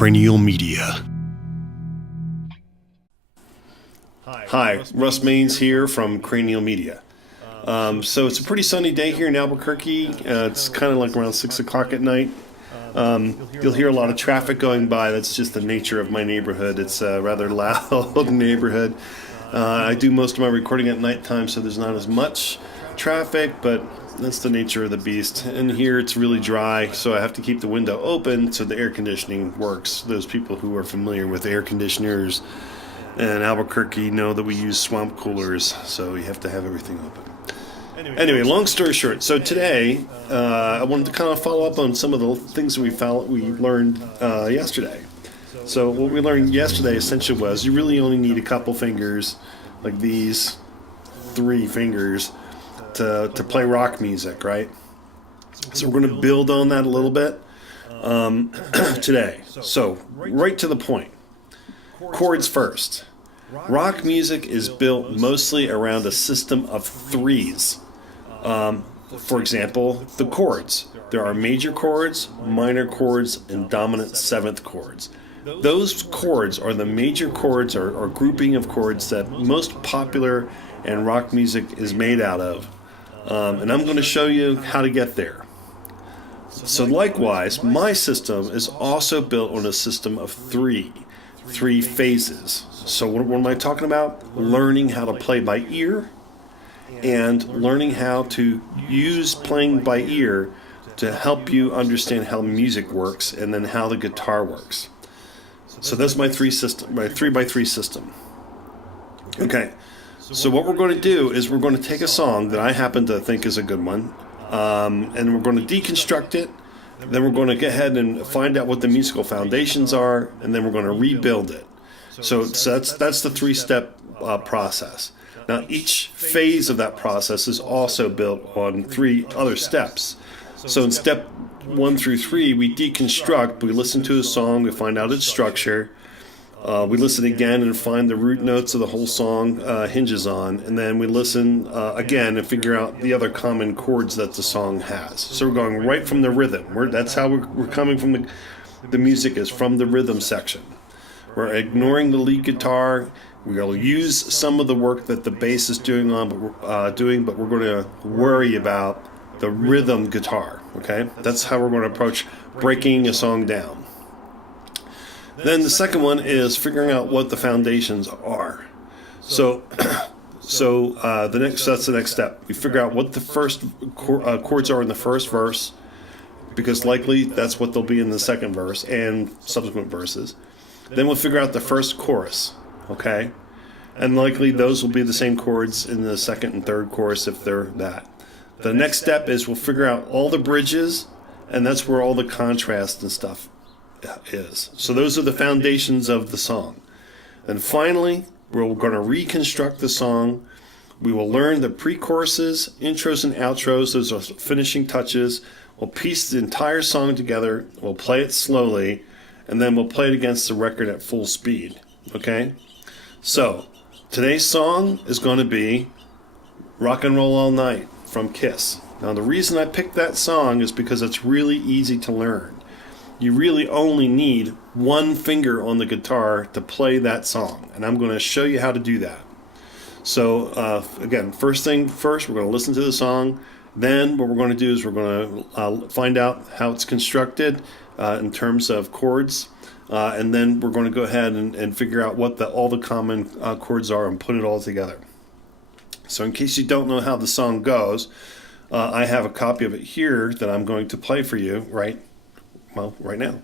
Cranial Media. Hi, Russ Maines here from Cranial Media. So it's a pretty sunny day here in Albuquerque. It's kind of like around 6 o'clock at night. You'll hear a lot of traffic going by. That's just the nature of my neighborhood. It's a rather loud neighborhood. I do most of my recording at nighttime, so there's not as much traffic, but that's the nature of the beast. And here it's really dry, so I have to keep the window open so the air conditioning works. Those people who are familiar with air conditioners in Albuquerque know that we use swamp coolers, so we have to have everything open. Anyway, long story short, so today I wanted to kind of follow up on some of the things that we learned yesterday. So what we learned yesterday essentially was you really only need a couple fingers, like these 3 fingers, to play rock music, right? So we're going to build on that a little bit today. So right to the point. Chords first. Rock music is built mostly around a system of 3s. For example, the chords. There are major chords, minor chords, and dominant 7th chords. Those chords are the major chords or grouping of chords that most popular and rock music is made out of. And I'm going to show you how to get there. So likewise, my system is also built on a system of 3 phases. So what am I talking about? Learning how to play by ear and learning how to use playing by ear to help you understand how music works and then how the guitar works. So that's my 3x3 system. Okay. So what we're going to do is we're going to take a song that I happen to think is a good one, and we're going to deconstruct it. Then we're going to go ahead and find out what the musical foundations are, and then we're going to rebuild it. So that's the 3-step process. Now each phase of that process is also built on 3 other steps. So in step 1 through 3, we deconstruct. We listen to a song, we find out its structure. We listen again and find the root notes of the whole song hinges on, and then we listen again and figure out the other common chords that the song has. So we're going right from the rhythm. That's how we're coming from the music is from the rhythm section. We're ignoring the lead guitar. We'll use some of the work that the bass is doing, but we're going to worry about the rhythm guitar. Okay, that's how we're going to approach breaking a song down. Then the second one is figuring out what the foundations are. So that's the next step. We figure out what the first chords are in the first verse, because likely that's what they'll be in the second verse and subsequent verses. Then we'll figure out the first chorus, okay? And likely those will be the same chords in the second and third chorus if they're that. The next step is we'll figure out all the bridges, and that's where all the contrast and stuff is. So those are the foundations of the song. And finally, we're going to reconstruct the song. We will learn the pre-choruses, intros and outros. Those are finishing touches. We'll piece the entire song together. We'll play it slowly, and then we'll play it against the record at full speed. Okay? So today's song is going to be Rock and Roll All Night from Kiss. Now the reason I picked that song is because it's really easy to learn. You really only need 1 finger on the guitar to play that song, and I'm going to show you how to do that. So again, first thing first, we're going to listen to the song. Then what we're going to do is we're going to find out how it's constructed in terms of chords, and then we're going to go ahead and figure out what all the common chords are and put it all together. So in case you don't know how the song goes, I have a copy of it here that I'm going to play for you right now.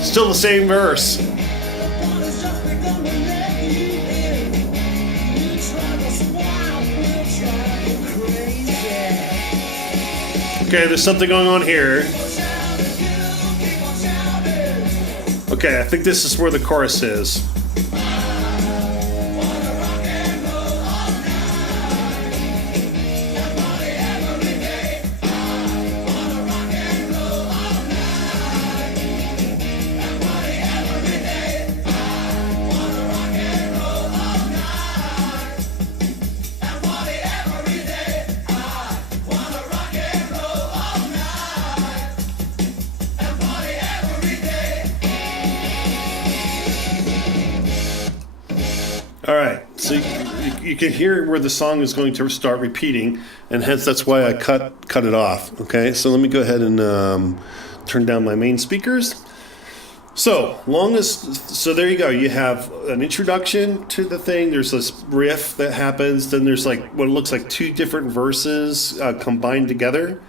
Still the same verse. Okay, there's something going on here. Okay, I think this is where the chorus is. All right, so you can hear where the song is going to start repeating, and hence that's why I cut it off. Okay, so let me go ahead and turn down my main speakers. So there you go. You have an introduction to the thing. There's this riff that happens. Then there's like what looks like two different verses combined together,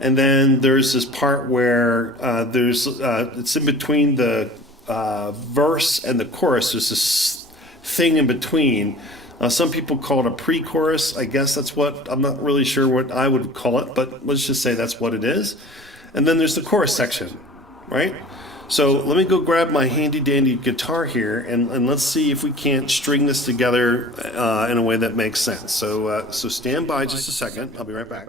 and then there's this part where it's in between the verse and the chorus. There's this thing in between. Some people call it a pre-chorus. I guess that's what, I'm not really sure what I would call it, but let's just say that's what it is. And then there's the chorus section, right? So let me go grab my handy dandy guitar here, and let's see if we can't string this together in a way that makes sense. So stand by just a second. I'll be right back.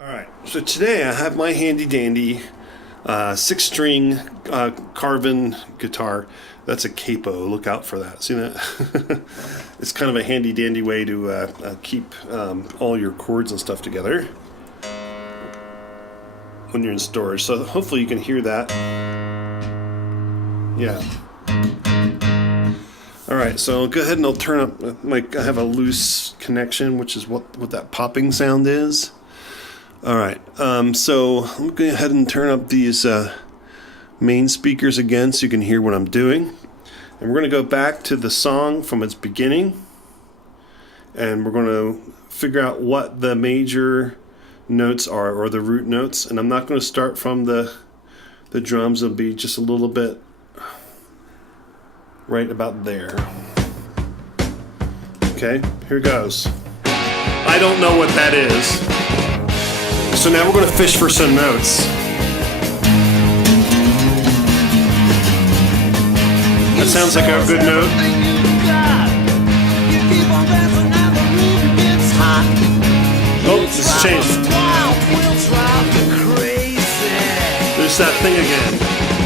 All right. So today I have my handy dandy 6-string carven guitar. That's a capo. Look out for that. See that? It's kind of a handy dandy way to keep all your chords and stuff together when you're in storage. So hopefully you can hear that. Yeah. All right. So I'll go ahead and I'll turn up. I have a loose connection, which is what that popping sound is. All right. So let me go ahead and turn up these main speakers again so you can hear what I'm doing. And we're going to go back to the song from its beginning, and we're going to figure out what the major notes are, or the root notes. And I'm not going to start from the drums. It'll be just a little bit right about there. Okay, here goes. I don't know what that is. So now we're going to fish for some notes. That sounds like a good note. Oh, this changed. There's that thing again.